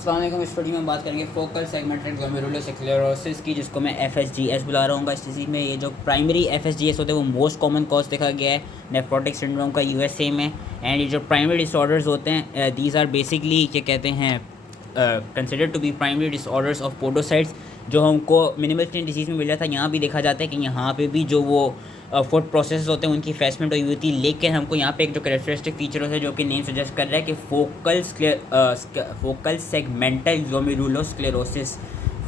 अस्सलाम वालेकुम। इस वीडियो में बात करेंगे फोकल सेगमेंटेड ग्लोमेरुलोस्क्लेरोसिस की, जिसको मैं FSGS बुला रहा हूँ। इस डिजीज़ में ये जो प्राइमरी FSGS होते हैं वो मोस्ट कॉमन कॉज देखा गया है नेफ्रोटिक सिंड्रोम का USA में। एंड ये जो प्राइमरी डिसऑर्डर्स होते हैं दीज आर बेसिकली क्या कहते हैं considered to be primary disorders of podocytes, जो हमको मिनिमल स्टेन डिजीज़ में मिल रहा था। यहाँ भी देखा जाता है कि यहाँ पे भी जो वो फूड प्रोसेस होते हैं उनकी इफेक्टमेंट हुई थी, लेकिन हमको यहाँ पे एक जो कैरेक्टरिस्टिक फीचर होता है जो कि नेम सजेस्ट कर रहा है कि फोकल सेगमेंटल ग्लोमेरुलोस्क्लेरोसिस,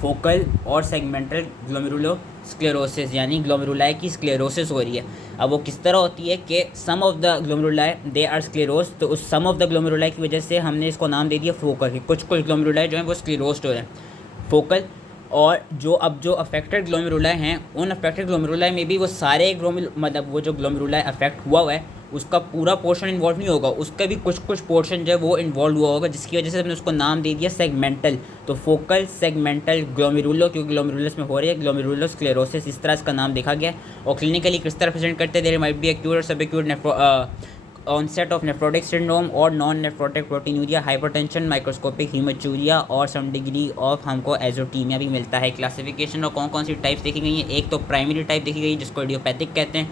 फोकल और सेगमेंटल ग्लोमेरुलोस्क्लेरोसिस यानी ग्लोमेरुलाई की स्क्लेरोसिस हो रही है। अब वो किस तरह होती है कि some of the glomeruli they are sclerosed, तो उस सम ऑफ द ग्लोमेरुलाई की वजह से हमने इसको नाम दे दिया फोकल। कुछ ग्लोमेरुलाई जो है वो स्क्लेरोस्ड हो रहे हैं फोकल। और जो अफेक्टेड ग्लोमेरुलाई हैं उन अफेक्टेड ग्लोमेरुलाई में भी वो सारे मतलब वो जो ग्लोमेरुलाई अफेक्ट हुआ है उसका पूरा पोर्शन इन्वॉल्व नहीं होगा, उसका भी कुछ पोर्शन जो है वो इन्वॉल्व हुआ होगा, जिसकी वजह से हमने उसको नाम दे दिया सेगमेंटल। तो फोकल सेगमेंटल ग्लोमेरुलो, क्योंकि ग्लोमेरुलस में हो रही है ग्लोमेरुलोस्क्लेरोसिस, इस तरह इसका नाम देखा गया। और क्लिनिकली किस तरह प्रेजेंट करते हैं, देयर माइट बी एक्यूट और subacute onset of nephrotic syndrome और non nephrotic proteinuria, hypertension, microscopic haematuria और सम डिग्री ऑफ हमको एजोटीमिया भी मिलता है। क्लासिफिकेशन और कौन कौन सी टाइप्स देखी गई हैं, एक तो प्राइमरी टाइप देखी गई है जिसको इडियोपैथिक कहते हैं,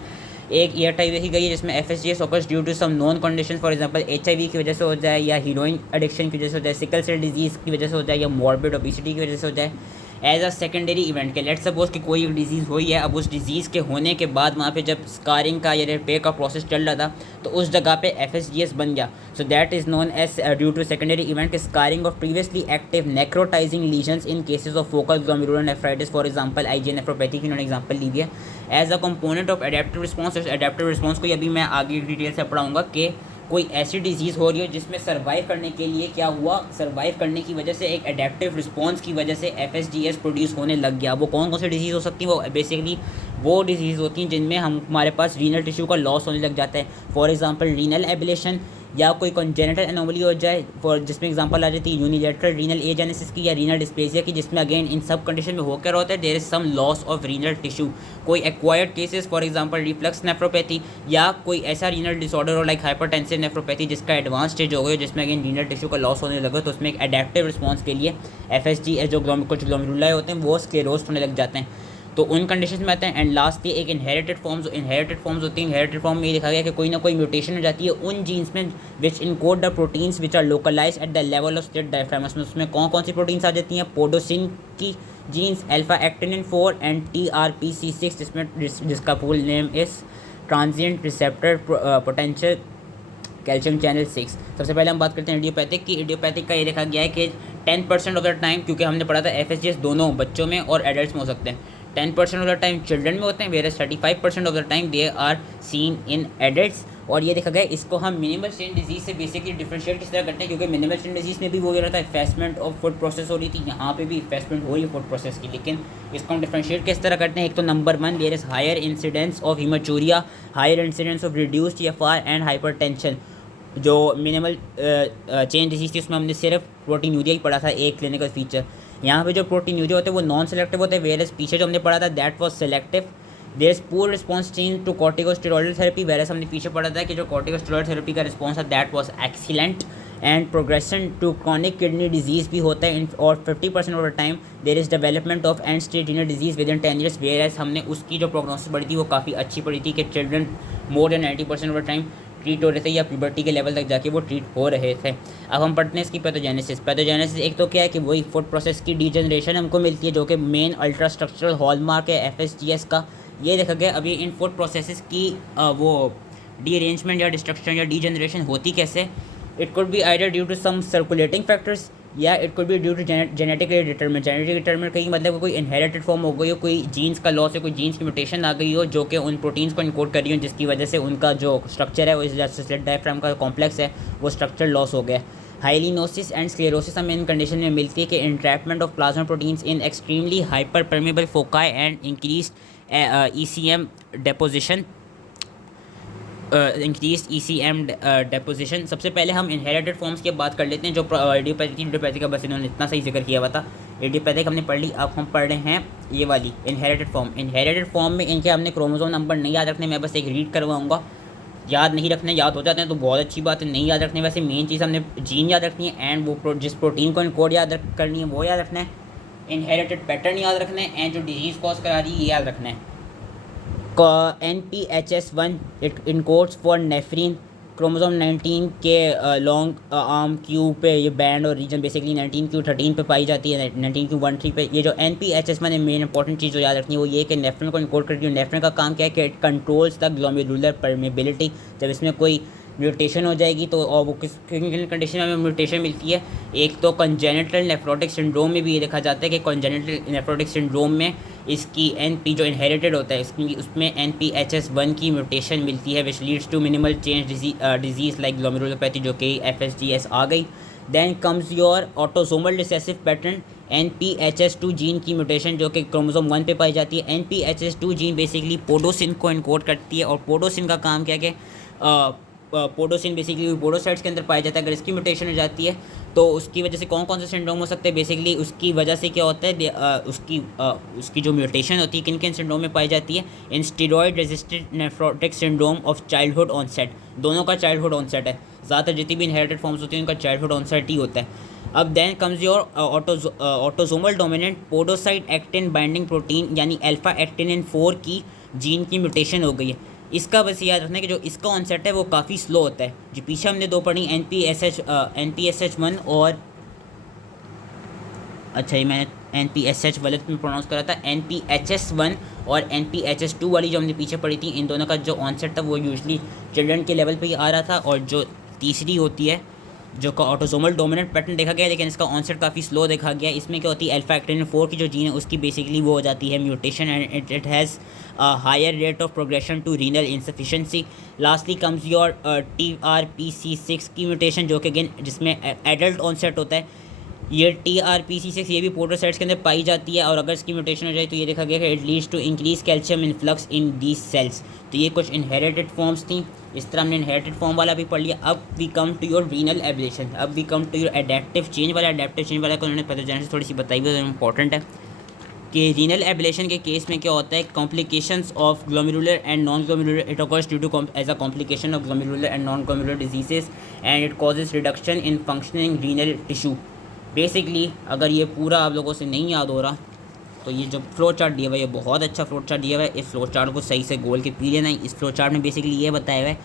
एक ईयर टाइप देखी गई है जिसमें FSGS occurs due to some non condition, for example HIV की वजह से हो जाए, या हीरोइन एडिक्शन की वजह से हो जाए, सिकल सेल डिजीज़ की वजह से हो जाए, या मॉर्बिड ओबेसिटी की वजह से हो जाए। एज अ सेकेंडरी इवेंट के लेट्स सपोज कि कोई डिजीज़ हुई है, अब उस डिजीज़ के होने के बाद वहाँ पे जब स्कारिंग का या रिपेयर का प्रोसेस चल रहा था तो उस जगह पे FSGS बन गया। So that is known as due to secondary event scarring of previously active necrotizing lesions in cases of focal glomerulonephritis, for example IgA nephropathy की उन्होंने एग्जांपल ली है। As a component of adaptive response, adaptive response को अभी मैं आगे detail से पढ़ाऊँगा कि कोई ऐसी डिजीज़ हो रही है जिसमें सर्वाइव करने के लिए क्या हुआ, सर्वाइव करने की वजह से एक एडेप्टिव रिस्पॉन्स की वजह से FSGS प्रोड्यूस होने लग गया। वो कौन कौन सी डिजीज़ हो सकती है, वो बेसिकली वो डिजीज़ होती हैं जिनमें हमारे पास रीनल टिश्यू का लॉस होने लग जाता है, फॉर एग्जांपल रीनल एब्लेशन, या कोई कॉन्जेनिटल एनोमली हो जाए, फॉर जिसमें एग्जांपल आ जाती है यूनिलैटरल रीनल एजेनेसिस की या रीनल डिस्प्लेसिया की, जिसमें अगेन इन सब कंडीशन में होकर होता है there is some loss of renal tissue. कोई acquired cases, for example reflux nephropathy, या कोई ऐसा रीनल डिसऑर्डर हो लाइक हाइपरटेंसिव नेफ्रोपैथी जिसका एडवांस स्टेज हो गया, जिसमें अगेन रीनल टिश्यू का लॉस होने लगा, तो उसमें एक एडेप्टिव रिस्पॉन्स के लिए FSGS जो कुछ ग्लोमेरुलाई होते हैं वो स्क्लेरोस्ड होने लग जाते हैं, तो उन कंडीशन में आते हैं। एंड लास्टली एक इनहेरिटेड फॉर्म्स होती हैं। इनहेरिटेड फॉर्म में ये देखा गया कि कोई ना कोई म्यूटेशन हो जाती है उन जीन्स में which encode the proteins which are localise at the level of state diaphragms में। उसमें कौन कौन सी प्रोटीन्स आ जाती हैं, पोडोसिन की jeans, alpha actinin 4 and TRPC6, जिसका फुल नेम इस transient receptor potential calcium channel 6। सबसे पहले हम बात करते हैं इडियोपैथिक की। इडियोपैथिक का ये देखा गया है कि 10% ऑफ द टाइम, क्योंकि हमने पढ़ा था FSGS दोनों बच्चों में और एडल्ट में हो सकते हैं, 10% ऑफ द टाइम चिल्ड्रन में होते हैं, where 35% of the time they are seen in adults. और ये देखा गया इसको हम मिनिमल स्टेन डिजीज़ से बेसिकली डिफरेंशिएट किस तरह करते हैं, क्योंकि मिनिमल स्टेन डिजीज़ में भी वो हो रहा था इफेसमेंट ऑफ फूड प्रोसेस हो रही थी, यहाँ पे भी इफेसमेंट हो रही है फूड प्रोसेस की, लेकिन इसको हम डिफरेंशिएट किस तरह करते हैं। एक तो number 1 there is higher incidence of haematuria, higher incidence of reduced TFR and hypertension. जो मिनिमल चेन डिजीज़ थी उसमें हमने सिर्फ प्रोटीनूरिया ही पढ़ा था, एक क्लिनिकल फीचर। यहाँ पे जो प्रोटीनूरिया होते हैं वो नॉन सेलेक्टिव होते हैं, वेयर पीछे जो हमने पढ़ा था that was selective. There is poor response change to corticosteroidal therapy, where हमने पीछे पढ़ा था कि जो कॉर्टिकोस्टेरॉइड थेरेपी का रिस्पॉन्स था that was excellent. And progression to chronic kidney disease भी होता है और 50% of the time there is development of end stage renal disease within 10 years, where हमने उसकी जो प्रोग्नोसिस बढ़ी थी वो काफ़ी अच्छी पड़ी थी कि children more than 90% of the time treat हो रहे थे या प्यूबर्टी के लेवल तक जाके वो ट्रीट हो रहे थे। अब हम पढ़ते हैं इसकी पैथोजेनेसिस एक तो क्या है कि वही फूड प्रोसेस की डीजनरेशन हमको मिलती है जो कि मेन अल्ट्रा स्ट्रक्चरल हॉलमार्क है FSGS का। ये देखा गया अभी इन फूड प्रोसेस की वो रीअरेंजमेंट या डिस्ट्रक्शन या डीजनरेशन होती कैसे। It could be either due to some circulating factors या it could be due to genetically determinant. Genetically determinant कहीं मतलब कोई इनहेरिटेड फॉर्म हो गई हो, कोई जीन्स का लॉस है, कोई जीन्स की म्यूटेशन आ गई हो जो कि उन प्रोटीन्स को इनकोड कर रही हो, जिसकी वजह से उनका जो स्ट्रक्चर है वो इस स्लेट डायफ्राम का कॉम्प्लेक्स है वो स्ट्रक्चर लॉस हो गया। हाइलिनोसिस एंड स्क्लेरोसिस हमें इन कंडीशन में मिलती है कि entrapment of plasma proteins in extremely hyper permeable foci and increase ECM deposition ECM deposition. सबसे पहले हम इनहेरिटेड फॉर्म्स की बात कर लेते हैं। जो इडियोपैथी का बस इन्होंने इतना सही जिक्र किया हुआ था, इडियोपैथिक हमने पढ़ ली। अब हम पढ़ रहे हैं ये वाली इनहेरिटेड फॉर्म। इनहेरिटेड फॉर्म में इनके हमने क्रोमोसोम नंबर नहीं याद रखने, मैं बस एक रीड करवाऊँगा। याद नहीं रखने, याद हो जाते हैं तो बहुत अच्छी बात है, नहीं याद रखने वैसे मेन चीज़ हमने जीन याद रखनी है एंड वो जिस प्रोटीन को इनकोड याद करनी है वो याद रखना है, इनहेरिटेड पैटर्न याद रखना है एंड जो डिजीज़ कॉज करा रही है ये याद रखना है। NPHS1 it encodes for nephrin, chromosome 19 के लॉन्ग आर्म क्यू पे ये बैंड और रीजन बेसिकली 19q13 पे पाई जाती है, 19q13 पे। ये जो NPHS1 है मेन इंपॉर्टेंट चीज़ जो याद रखनी है वो ये कि नेफ्रिन को इनकोड करती है। नेफ्रिन का काम क्या है कि it controls the glomerular permeability. जब इसमें कोई म्यूटेशन हो जाएगी तो और वो किस किन कंडीशन में म्यूटेशन मिलती है, एक तो कंजेनिटल नेफ्रोटिक सिंड्रोम में भी ये देखा जाता है कि कंजेनिटल नेफ्रोटिक सिंड्रोम में इसकी NP जो इनहेरिटेड होता है इसकी उसमें NPHS1 की म्यूटेशन मिलती है which leads to minimal change disease like glomerulopathy जो कि FSGS आ गई। Then comes your autosomal recessive pattern, NPHS2 gene की म्यूटेशन जो कि क्रोमोसोम 1 पे पाई जाती है। NPHS2 जीन बेसिकली पोडोसिन को इनकोड करती है और पोडोसिन का काम क्या है कि पोडोसिन बेसिकली पोडोसाइट्स के अंदर पाया जाता है। अगर इसकी म्यूटेशन हो जाती है तो उसकी वजह से कौन कौन से सिंड्रोम हो सकते हैं, बेसिकली उसकी वजह से क्या होता है उसकी जो म्यूटेशन होती है किन किन सिंड्रोम में पाई जाती है, in steroid resistant nephrotic syndrome of childhood onset, दोनों का चाइल्डहुड ऑनसेट है, ज़्यादातर जितनी भी इनहेरिटेड फॉर्म्स होती हैं उनका चाइल्डहुड ऑनसेट ही होता है। अब then comes your autosomal dominant podocyte actin binding protein यानी अल्फा एक्टिनिन 4 की जीन की म्यूटेशन हो गई है। इसका बस याद रखना है कि जो इसका ऑनसेट है वो काफ़ी स्लो होता है। जो पीछे हमने दो पढ़ी NPSH1 और अच्छा ये मैंने NPSH गलत में प्रोनाउंस करा था, NPHS1 और NPHS2 वाली जो हमने पीछे पढ़ी थी, इन दोनों का जो ऑनसेट था वो यूजली चिल्ड्रन के लेवल पे ही आ रहा था। और जो तीसरी होती है जो का ऑटोसोमल डोमिनेंट पैटर्न देखा गया लेकिन इसका ऑनसेट काफ़ी स्लो देखा गया। इसमें क्या होती है अल्फा एक्टिनिन 4 की जो जीन है उसकी बेसिकली वो हो जाती है mutation and it has higher rate of progression to renal insufficiency. Lastly comes your TRPC6 की म्यूटेशन जो कि अगेन जिसमें एडल्ट ऑनसेट होता है। ये TRPC6 ये भी पोडोसाइट्स के अंदर पाई जाती है और अगर इसकी म्यूटेशन हो जाए तो ये देखा गया कि it leads to increase calcium influx in these cells. तो ये कुछ इनहेरिटेड फॉर्म्स थी, इस तरह हमने इनहेरिटेड फॉर्म वाला भी पढ़ लिया। अब we come to your renal ablation, अब we come to your adaptive change वाला। एडेप्टिव चेंज वाला को उन्होंने पैथोजेनेसिस थोड़ी सी बताई हुई है, इंपॉर्टेंट है कि रीनल एब्लेशन के केस में क्या होता है, complications of glomerular and non glomerular, it occurs due to as a complication of glomerular and non glomerular diseases and it causes reduction in functioning renal tissue. Basically अगर ये पूरा आप लोगों से नहीं याद हो रहा तो ये जो फ्लो चार्ट दिया हुआ है ये बहुत अच्छा फ्लो चार्ट दिया हुआ है। इस फ्लो चार्ट को सही से गोल के पी लेना। इस फ्लो चार्ट में बेसिकली ये बताया हुआ है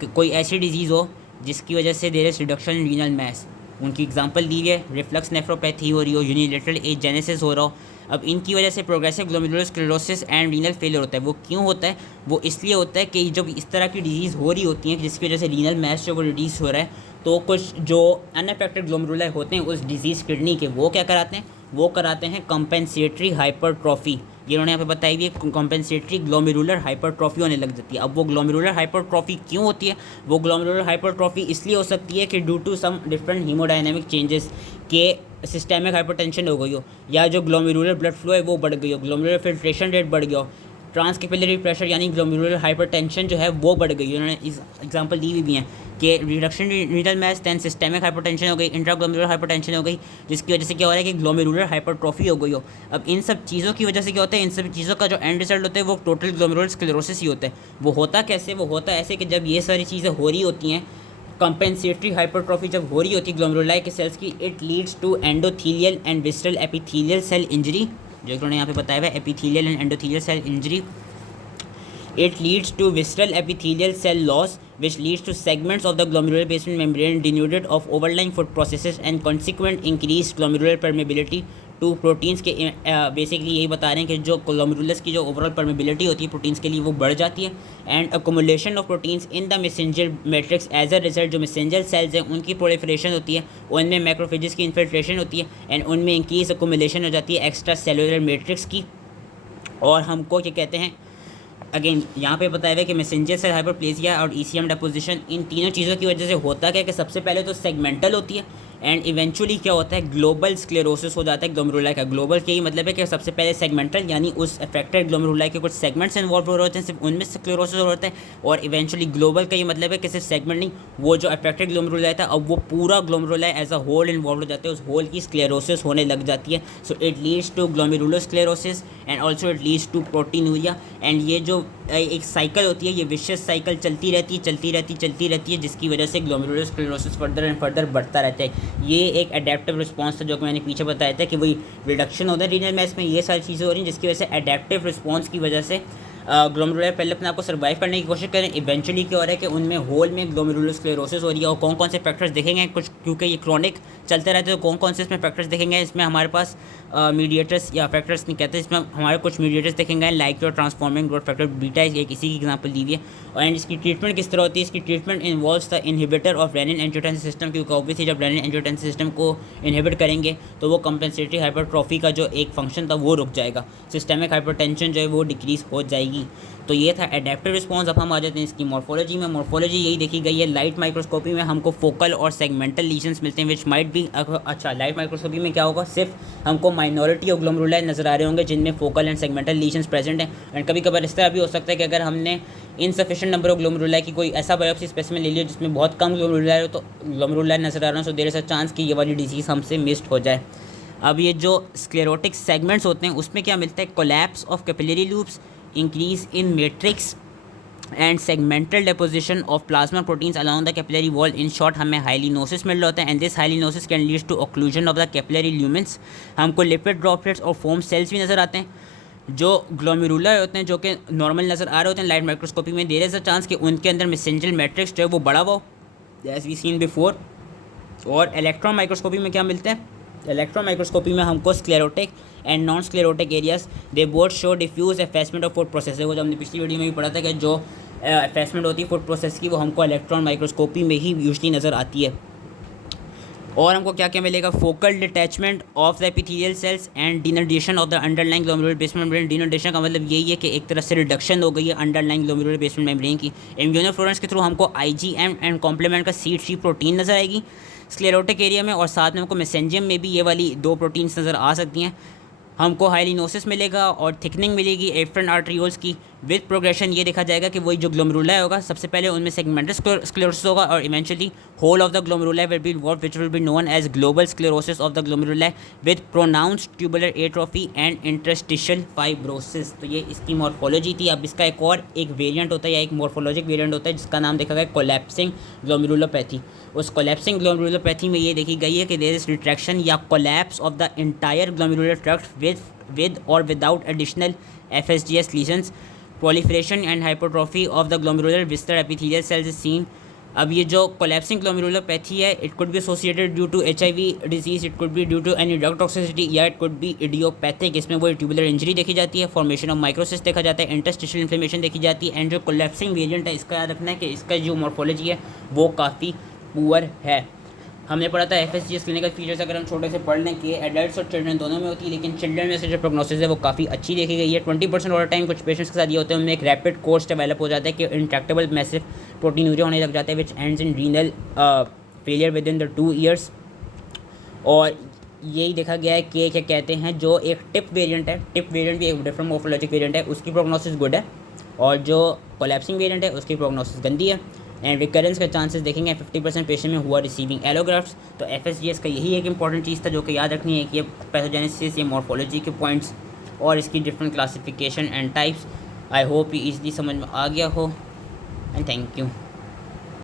कि कोई ऐसी डिजीज़ हो जिसकी वजह से there is reduction in renal mass, उनकी एग्जांपल दी है, रिफ्लक्स नेफ्रोपैथी हो रही हो, यूनिलेटरल एजेनेसिस हो रहा हो। अब इनकी वजह से progressive glomerular sclerosis and renal failure होता है। वो क्यों होता है? वो इसलिए होता है कि जब इस तरह की डिजीज़ हो रही होती है जिसकी वजह से रीनल मास जो वो रिड्यूस हो रहा है तो कुछ जो अनअफेक्टेड ग्लोमेरुलाई होते हैं उस डिजीज़ किडनी के वो क्या कराते हैं, वो कराते हैं कंपेंसेटरी हाइपरट्रॉफी। ये उन्होंने यहाँ पे बताई हुई है, कंपेंसेटरी ग्लोमेरुलर हाइपरट्रॉफी होने लग जाती है। अब वो ग्लोमेरुलर हाइपरट्रॉफी क्यों होती है? वो ग्लोमेरुलर हाइपरट्रॉफी इसलिए हो सकती है कि due to some different haemodynamic changes के सिस्टेमिक हाइपरटेंशन हो गई हो या जो ग्लोमेरुलर ब्लड फ्लो है वो बढ़ गई हो, ग्लोमेरुलर फिल्ट्रेशन रेट बढ़ गया हो, ट्रांसकैपिलरी प्रेशर यानी ग्लोमेरुलर हाइपरटेंशन जो है वो बढ़ गई है। उन्होंने इस एग्जांपल दी हुई भी हैं कि रिडक्शन रीनल मास दैन सिस्टेमिक हाइपरटेंशन हो गई, इंट्राग्लोमेरुलर हाइपरटेंशन हो गई, जिसकी वजह से क्या हो रहा है कि ग्लोमेरुलर हाइपरट्रॉफी हो गई हो। अब इन सब चीज़ों की वजह से क्या होता है, इन सब चीज़ों का जो एंड रिजल्ट होता है वो टोटल ग्लोमेरुलर स्क्लेरोसिस ही होता है। वो होता कैसे? वो होता ऐसे कि जब ये सारी चीज़ें हो रही होती हैं, कंपेंसेटरी हाइपरट्रॉफी जब हो रही होती है ग्लोमेरुलाई के सेल्स की, it leads to endothelial and visceral epithelial cell injury, जो उन्होंने यहाँ पे बताया हुआ है epithelial and endothelial cell injury. It leads to visceral epithelial cell loss, which leads to segments of the glomerular basement membrane denuded of overlying food processes and consequent increased glomerular permeability to proteins के basically यही बता रहे हैं कि जो glomerulus की जो overall permeability होती है प्रोटीन्स के लिए वो बढ़ जाती है। And accumulation of proteins in the messenger matrix as a result, जो मैसेंजर सेल्स हैं उनकी प्रोलिफरेशन होती है, उनमें मैक्रोफेजेस की इन्फिल्ट्रेशन होती है एंड उनमें इंक्रीज अकोमुलेशन हो जाती है एक्स्ट्रा सेलुलर मैट्रिक्स की। और हमको क्या कहते हैं, अगेन यहाँ पे बताया हुआ कि मैसेंजर सेल हाइपरप्लेसिया और ECM डेपोजिशन, इन तीनों चीज़ों की वजह से होता क्या है कि सबसे पहले तो सेगमेंटल होती है एंड इवेंचुअली क्या होता है, ग्लोबल स्क्लेरोसिस हो जाता है ग्लोमेरुलाई का। ग्लोबल के ही मतलब है कि सबसे पहले सेगमेंटल यानी उस अफेक्टेड ग्लोमेरुलाई के कुछ सेगमेंट्स इन्वॉल्व हो रहे होते हैं, सिर्फ उनमें स्क्लेरोसिस हो रहा है। और इवेंचुअली ग्लोबल का ही मतलब है कि सिर्फ सेगमेंट नहीं, वो जो अफेक्टेड ग्लोमेरुलाई था अब वो पूरा glomeruli as a whole involve हो जाते हैं, उस होल की स्क्लेरोसिस होने लग जाती है। So it leads to glomerular sclerosis and also it leads to proteinuria. And ये जो एक साइकिल होती है, ये विशियस साइकिल चलती रहती है, जिसकी वजह से glomerular sclerosis further and further बढ़ता रहता है। ये एक अडेप्टिव रिस्पॉन्स था जो कि मैंने पीछे बताया था कि वही रिडक्शन होता है रीनल मैस में, ये सारी चीज़ें हो रही हैं जिसकी वजह से अडेप्टिव रिस्पॉन्स की वजह से ग्लोमेरुलर पहले अपने आप को सर्वाइव करने की कोशिश करें। इवेंचुअली क्या हो रहा है कि उनमें होल में ग्लोमेरुलर स्क्लेरोसिस हो रही है। और कौन कौन से फैक्टर्स देखेंगे कुछ, क्योंकि ये क्रॉनिक चलते रहते हैं, तो कौन से इसमें फैक्टर्स देखेंगे। इसमें हमारे पास मीडिएटर्स या फैक्टर्स नहीं कहते, इसमें हमारे कुछ मीडिएटर्स देखेंगे like your transforming growth factor beta, एक इसी की एग्जांपल दी हुई है। और एंड इसकी ट्रीटमेंट किस तरह होती है, इसकी treatment involves the inhibitor of renin angiotensin system, क्योंकि ऑब्वियसली जब रेनिन एंजियोटेंसिन सिस्टम को इनहिबिट करेंगे तो वो कंपेंसेटरी हाइपरट्रॉफी का जो एक फंक्शन था वो रुक जाएगा, सिस्टेमिक हाइपरटेंशन जो है वो डिक्रीज हो जाएगी। तो ये था एडेप्टिव रिस्पॉन्स। अब हम आ जाते हैं इसकी मॉर्फोलॉजी में। मॉर्फोलॉजी यही देखी गई है, लाइट माइक्रोस्कोपी में हमको फोकल और सेगमेंटल लीजन्स मिलते हैं विच माइट बी अच्छा, लाइट माइक्रोस्कोपी में क्या होगा, सिर्फ हमको माइनॉरिटी ऑफ ग्लोमेरुलाई नजर आ रहे होंगे जिनमें focal and segmental lesions present हैं। एंड कभी कभार इस तरह भी हो सकता है कि अगर हमने इनसफिशिएंट नंबर ऑफ ग्लोमेरुलाई की कोई ऐसा बायोप्सी स्पेसिमेन ले लिया जिसमें बहुत कम ग्लोमेरुलाई हो, तो ग्लोमेरुलाई नजर आ रहा है, so there is a chance कि ये वाली डिजीज़ हमसे मिस्ड हो जाए। अब ये जो स्क्लेरोटिक सेगमेंट्स होते हैं उसमें क्या मिलता है, collapse of capillary loops, increase in matrix and segmental deposition of plasma proteins along the capillary wall. In short हमें हाइलिनोसिस मिल रहा होता है and this hyalinosis can lead to occlusion of the capillary lumens. हमको lipid droplets और foam cells भी नज़र आते हैं जो ग्लोमेरुलर होते हैं, जो कि नॉर्मल नज़र आ रहे होते हैं लाइट माइक्रोस्कोपी में। देयर इज अ चांस कि उनके अंदर मेसेंजर मैट्रिक्स जो है वो बड़ा हुआ एज वी सीन बिफोर। और इलेक्ट्रॉन माइक्रोस्कोपी में क्या मिलता है, इलेक्ट्रॉन माइक्रोस्कोपी में हमको sclerotic and non sclerotic areas they both show diffuse effacement of food process. वो जो हमने पिछली वीडियो में भी पढ़ा था कि जो एफेसमेंट होती है फूड प्रोसेस की वो हमको इलेक्ट्रॉन माइक्रोस्कोपी में ही यूजली नज़र आती है। और हमको क्या क्या मिलेगा, focal detachment of the epithelial cells and denudation of the underlying glomerular basement membrane. Denudation का मतलब यही है कि एक तरह से रिडक्शन हो गई है अंडरलाइंग ग्लोमेरुलर बेसमेंट मेम्ब्रेन की। इम्यूनोफ्लोरेंस के थ्रू हमको IgM एंड कॉम्प्लीमेंट का C3 प्रोटीन नज़र आएगी स्क्लेरोटिक एरिया में, और साथ में हमको मेसेंजियम में भी ये वाली 2 प्रोटीन्स नज़र आ सकती हैं। हमको हाइलिनोसिस मिलेगा और थिकनिंग मिलेगी एफ्रेंट आर्ट्रियोल्स की। विद प्रोग्रेशन ये देखा जाएगा कि वही जो ग्लोमेरुलाई होगा सबसे पहले उनमें सेगमेंटल स्क्लेरोसिस होगा और eventually whole of the glomeruli will be involved which will be known as global sclerosis of the glomeruli with pronounced tubular atrophy and interstitial fibrosis. तो ये इसकी मॉर्फोलॉजी थी। अब इसका एक वेरिएंट होता है या एक मॉर्फोलॉजिक वेरिएंट होता है जिसका नाम देखा गया कोलैप्सिंग ग्लोमेरुलोपैथी। उस कोलैप्सिंग ग्लोमेरुलोपैथी में ये देखी गई है कि देयर इज रिट्रैक्शन या collapse of the entire glomerular tract with or without additional FSGS lesions. Proliferation and hypertrophy of the glomerular visceral epithelial cells is seen. अब ये जो कोलैप्सिंग ग्लोमेरुलोपैथी है, it could be associated due to HIV disease, it could be due to any drug toxicity, या it could be idiopathic. इसमें वो tubular injury देखी जाती है, फॉर्मेशन ऑफ माइक्रोसिस देखा जाता है, इंटरस्टिशियल इन्फ्लेमेशन देखी जाती है। एंड जो कोलैप्सिंग वेरिएंट है इसका याद रखना है कि इसका जो मॉर्फोलॉजी है वो काफ़ी पुअर है। हमने पढ़ा था FSGS क्लिनिकल फीचर्स अगर हम छोटे से पढ़ लें कि एडल्ट्स और चिल्ड्रन दोनों में होती है, लेकिन चिल्ड्रन में से जो प्रोग्नोसिस है वो काफ़ी अच्छी देखी गई है। 20% ऑफ टाइम कुछ पेशेंट्स के साथ ये होते हैं उनमें एक रैपिड कोर्स डेवलप हो जाता है कि इंट्रैक्टेबल मैसिव प्रोटीनूरिया होने लग जाता है विच ends in renal failure with in the 2 years। और यही देखा गया है कि क्या कहते हैं, जो एक टिप वेरिएंट है, टिप वेरिएंट भी एक डिफरेंट मॉर्फोलॉजिक वेरिएंट है, उसकी प्रोग्नोसिस गुड है, और जो कोलैप्सिंग वेरिएंट है उसकी प्रोग्नोसिस गंदी है। एंड रिकरेंस का चांसेस देखेंगे 50% पेशेंट में हुआ रिसीविंग एलोग्राफ्ट्स। तो FSGS का यही एक इंपॉर्टेंट चीज़ था जो कि याद रखनी है कि ये पैथोजेनेसिस, ये मॉर्फोलॉजी के पॉइंट्स और इसकी different classification and types. I hope ये ईजली समझ में आ गया हो एंड थैंक यू।